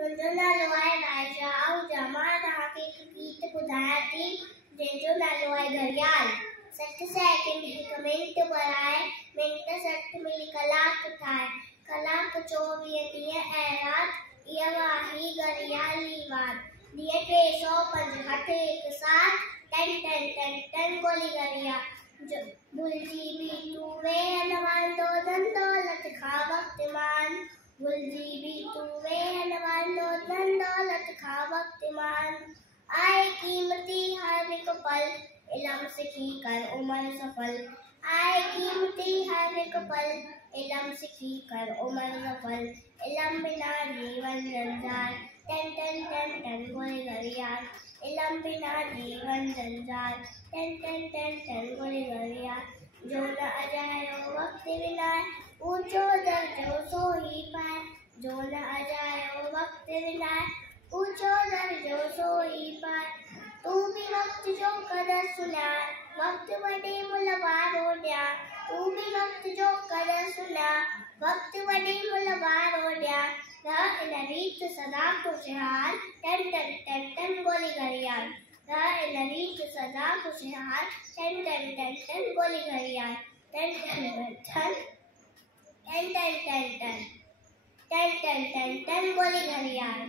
मुंहिंजो नालो आहे रायशा ऐं मां तव्हांखे हिकु गीत ॿुधायां थी जंहिंजो नालो आहे घड़ियाल। 60 सेकंड हिकु मिंट बराए, मिंट 60 मिली कलाक ठाहे, कलाक 24 ॾींहं ऐं राति, इहा वाही घड़ियाली वात। ॾींहं 365 हिकु साथ, टन टन टन टन गोली घड़ियाल। भुलिजी बि तूं वेहन वांदो धन दौलत खां वक़्तिमान, भुलिजी बि तूं वेहन वांदो धन दौलत खां वक़्तिमान। आए कीमती हर हिकु पल, इल्म सिखी कर उम्र सफल। आए कीमती हर हिकु पल, इल्म सिखी कर उम्र सफल। इल्म बिना जीवन जंजाल, टन टन टन टन गोली घड़ियाल। इल्म बिना जीवन जंजाल, टन टन टन टन गोली घड़ियाल। जो न अजायो वक्त विनाए, ऊंचो दर्जो सो ही पाए। जो न अजायो वक्त विनाए, ऊंचो दर्जो सो ही पाए। तू भी वक्त जो कदर सुञाण, वक्त वॾे मुल्ह वारो ॾियां। तू भी वक्त जो कदर सुञाण, वक्त वॾे मुल्ह वारो ॾियां। रह इन रीत सदा खुशहाल, टन टन टन टन गोली घड़ियाल। रह इन रीत सदा खुशहाल, टन टन टन टन गोली घड़ियाल। टन टन टन टन टन टन टन टन टन टन टन गोली घड़ियाल।